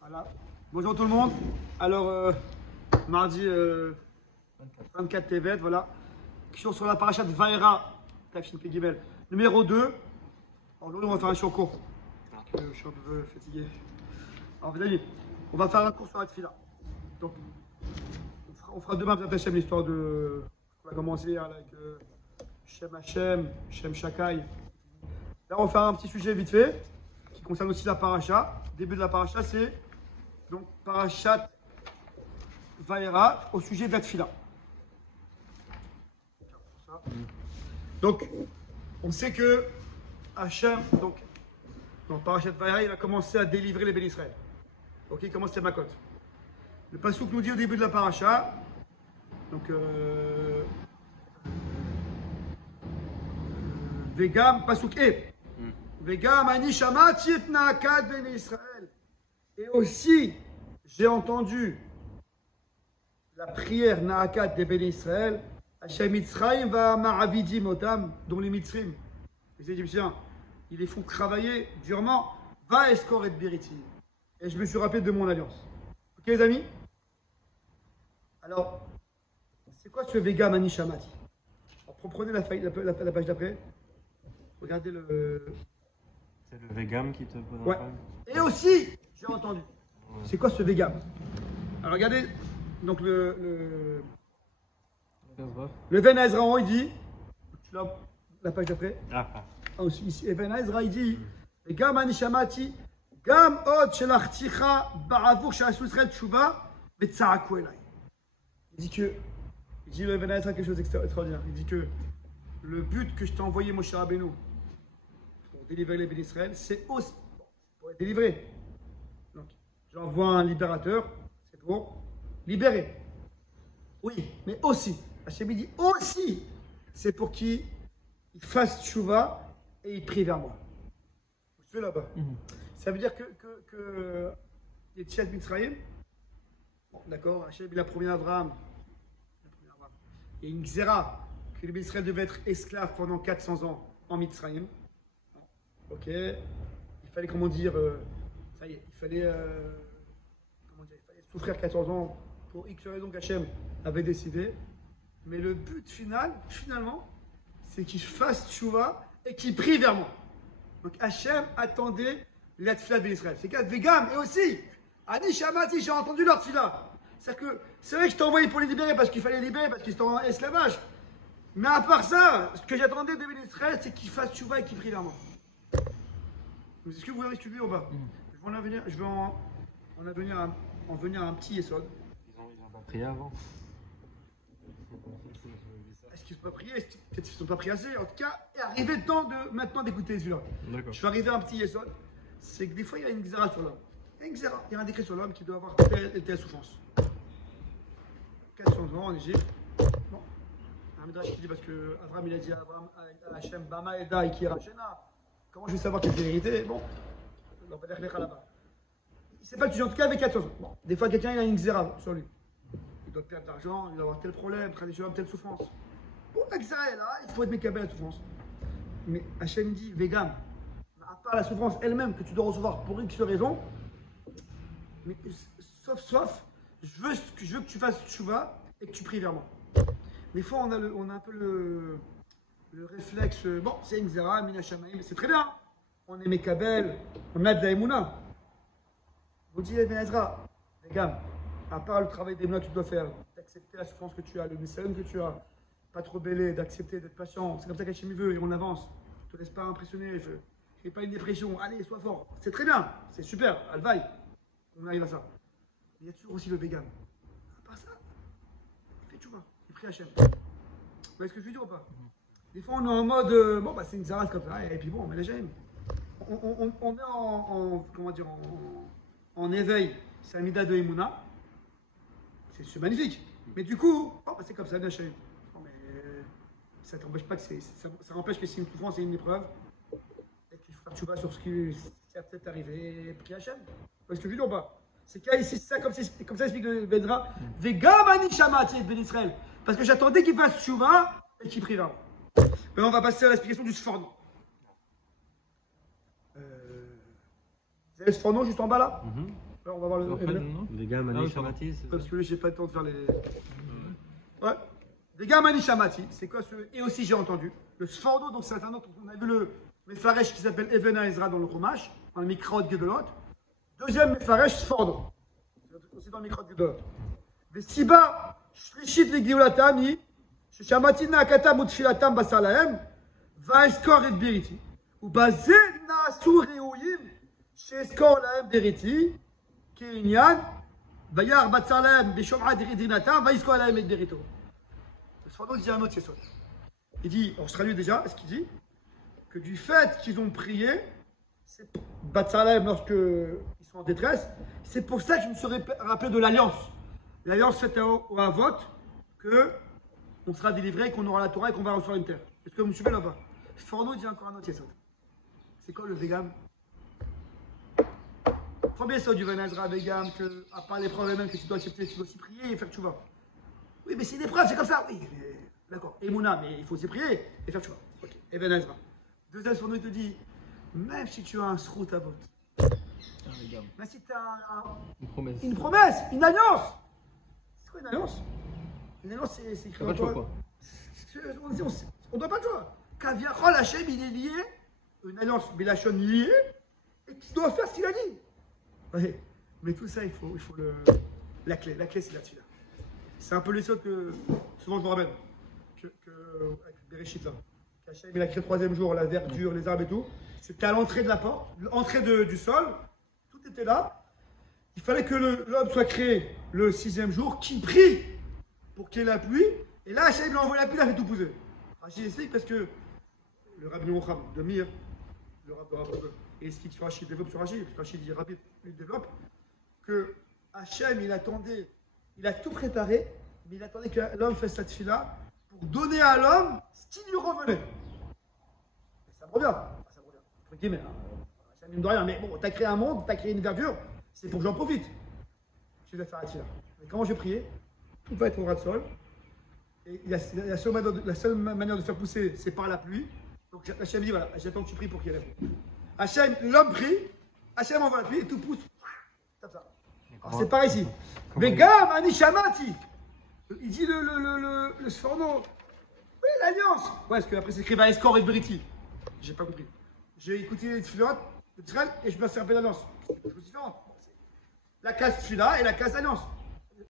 Voilà. Bonjour tout le monde. Alors, mardi 24 Tevet, voilà. Question sur la parachat Vaera, Tafshin Pegibel, numéro 2. Aujourd'hui, on va faire un show court. Parce que je suis un peu fatigué. Alors, vous avez dit, on va faire un cours sur la tefila. Donc, on fera demain peut-être Hachem, l'histoire de. On va commencer avec Shem Hachem, Shem Shakai. Là, on va faire un petit sujet vite fait qui concerne aussi la paracha. Le début de la paracha, c'est donc parachat Vaera au sujet de la tefila. Donc, on sait que Hachem, donc, dans parachat Vaera, il a commencé à délivrer les bénis Israël. Ok, il commence à Makot. Le passouk nous dit au début de la paracha, donc, Vegam, passouk E. Vegam, ani shamati et na'akad bénis Israël. Et aussi, j'ai entendu la prière na'akad des bénis Israël. Hachem Mitzrayim va ma'avidim otam, dont les Mitzrim, les Égyptiens, ils les font travailler durement. Va escor et biriti. Et je me suis rappelé de mon alliance. Ok les amis? Alors, c'est quoi ce Vega Mani Shamati? Prenez la page d'après. Regardez le. C'est le Vegam qui te pose un ouais. problème. Et aussi, j'ai entendu. C'est quoi ce Vega? Alors regardez, donc le Ben Ezra, il dit. Tu l'as la page d'après? Ah. Aussi, ici, Ben Ezra, il dit Vega Mani Shamati. Gam od shelachticha ba'avour she'asu Israël tshuva ve'tza'aku elai. Il dit le Ben Ezra quelque chose d'extraordinaire. Il dit que le but que je t'ai envoyé, Moshe Rabbeinu, pour délivrer les bénis Israël, c'est aussi pour être délivré. Donc, j'envoie un libérateur, c'est pour libérer. Oui, mais aussi, Hachem dit aussi, c'est pour qu'il fasse tshuva et il prie vers moi. Vous suivez là-bas. Ça veut dire que Yetziat Mitzrayim, bon, d'accord, Hachem il a promis à Abraham, il y a une xéra, que les Israël devaient être esclaves pendant 400 ans en Mitzrayim. Ok, il fallait, comment dire, ça y est, il fallait souffrir 14 ans pour X raisons qu'Hachem avait décidé. Mais le but final, finalement, c'est qu'il fasse tchouva et qu'il prie vers moi. Donc Hachem attendait la tefila d'Israël. C'est qu'à Vegam, et aussi, Ani Shamati, j'ai entendu leur tefila. C'est-à-dire que c'est vrai que je t'ai envoyé pour les libérer parce qu'il fallait les libérer, parce qu'ils étaient en esclavage. Mais à part ça, ce que j'attendais de Israël, c'est qu'ils fassent tchouva et qu'ils prient vers moi. Est-ce que vous avez suivi ou pas? Je vais en venir à un petit yesod. Ils ont pas prié avant. Est-ce qu'ils ne sont pas priés? Peut-être qu'ils ne sont pas priés assez. En tout cas, il est arrivé le temps de maintenant d'écouter celui-là. Je vais arriver à un petit yesod. C'est que des fois, il y a une xéra sur l'homme. Il y a un décret sur l'homme qui doit avoir telle et telle souffrance. 400 ans en Égypte. Bon. Un midrash qui dit parce que Abraham il a dit à Hachem Bama Eda Ikira Shena. Comment je vais savoir quelle est la vérité? Bon, on va dire là-bas. C'est pas le sujet, en tout cas avec 400 ans. Bon. Des fois, quelqu'un il a une xéra sur lui. Il doit perdre de l'argent, il doit avoir tel problème, traditionnel, telle souffrance. Bon, la xéra est là, il faut être mécabé la souffrance. Mais Hachem dit Vegam, à part la souffrance elle-même que tu dois recevoir pour X raison, mais sauf, je veux que tu fasses tchouva et que tu pries vers moi. Des fois, on a un peu le réflexe, bon, c'est une zera, mina shamaim, c'est très bien. On est Mekabel, on a de la émouna. Vous dites, Ben Ezra, les gars, à part le travail d'émouna que tu dois faire, d'accepter la souffrance que tu as, le message que tu as, pas trop bêler, d'accepter, d'être patient, c'est comme ça qu'Hachem veut et on avance. Ne te laisse pas impressionner, fais pas une dépression, allez, sois fort. C'est très bien, c'est super, alvaï, on arrive à ça. Mais il y a toujours aussi le vegan. À part ça, il fait tchouva, il prie Hachem. Vous voyez ce que je veux dire ou pas? Des fois, on est en mode, bon, bah, c'est une zaras comme ça, et puis bon, on met la gemme. On est comment dire, en éveil, c'est un mida de Emouna. C'est magnifique. Mais du coup, oh, bah, c'est comme ça, bien chérie. Oh, mais ça t'empêche pas que ça empêche que c'est une souffrance et une épreuve. Et qu'il faut faire tchouva sur ce qui a peut-être arrivé, prie Hachem. Vous voyez ce que je veux dire ou pas? C'est ça, comme ça explique le Vedra. Vegam ani shamati et Ben Israël. Parce que j'attendais qu'il fasse tchouva et qu'il prie vers moi. Maintenant, on va passer à l'explication du Sforno. Vous avez le Sforno juste en bas là? Alors, on va voir le. Après, non. Vegam, Ani Shamati, c'est ça. Parce que là, j'ai pas le temps de faire les. Ouais. Vegam, Ani Shamati, c'est quoi ce. Et aussi, j'ai entendu. Le Sforno, donc c'est un autre. On a vu le Mefaresh qui s'appelle Even Ezra dans le Chumash, dans le Mikraot Gedolot. Deuxième Mefaresh, Sforno. C'est aussi dans le Mikraot Gedolot. Vesiba, Shrishit Legiulatam, Shamati Nakatam Utfilatam Basalaem, Vaeskor et Biriti. Ou Bazé Nasur Reouyim, Sheskor Laem Beriti, Kenyan, Bayar Batsalem, Bishomra Diridinatam, Vaeskor Laem et Berito. Le Sforno dit un autre yesod. Il dit, on se traduit déjà, ce qu'il dit, que du fait qu'ils ont prié, c'est Batsalem lorsqu'ils sont en détresse, c'est pour ça que je me serais rappelé de l'alliance. L'alliance faite au Havot, que on sera délivré, qu'on aura la Torah et qu'on va recevoir une terre. Est-ce que vous me suivez là-bas? Forno dit encore un autre yesod. C'est quoi le Vegam? Premier saut du Venezra Vegam, que, à part les problèmes que tu dois accepter, tu dois aussi prier et faire tchouva. Oui, mais c'est une épreuve, c'est comme ça. Oui, d'accord. Et Mouna, mais il faut aussi prier et faire tchouva. Ok. Et Venezra. Deuxième Forno, il te dit, même si tu as un srout à vote, même si tu as une promesse, une alliance. C'est quoi une alliance? Une alliance, c'est écrit en toi. On ne doit pas de choix. Kaviachol Hachem, il est lié, une alliance Bilachon liée, et tu dois faire ce qu'il a dit. Ouais. Mais tout ça, il faut la clé. La clé, c'est là-dessus. C'est un peu les sauts que souvent je me rappelle. Avec Bereshit là. Hachem, il a créé le troisième jour, la verdure, les arbres et tout. C'était à l'entrée de la porte, l'entrée du sol. Tout était là. Il fallait que l'homme soit créé le sixième jour, qui prie pour qu'il y ait la pluie. Et là, Hachem, il a envoyé la pluie, il a fait tout pousser. Rachid explique parce que le Rabbi Mocham de Mir, le Rabbi de Rabbi, et explique sur Rachid, il développe sur Rachid, parce que Rachid dit rapide, il développe, que Hachem, il attendait, il a tout préparé, mais il attendait que l'homme fasse cette fille-là pour donner à l'homme ce qui lui revenait. Et ça me revient. Ça me revient. Entre guillemets, Hachem, il me dit rien, mais bon, t'as créé un monde, t'as créé une verdure, c'est pour que j'en profite. Je vais faire un tir. Mais comment je vais prier? Tout va être au ras de sol. Et la seule manière de faire pousser, c'est par la pluie. Donc Hachem dit voilà, j'attends que tu pries pour qu'il y ait la pluie. Hachem, l'homme prie, Hachem envoie la pluie et tout pousse. Comme ça. Alors c'est pareil ici. Vegam Ani Shamati. Il dit le Sforno. Oui, l'alliance. Ouais, parce qu'après c'est écrit Vaeskor et Briti. J'ai pas compris. J'ai écouté les Tfilotes d'Israël et je me suis rappelé l'alliance. C'est quelque chose de différent. La case Tfila et la case alliance.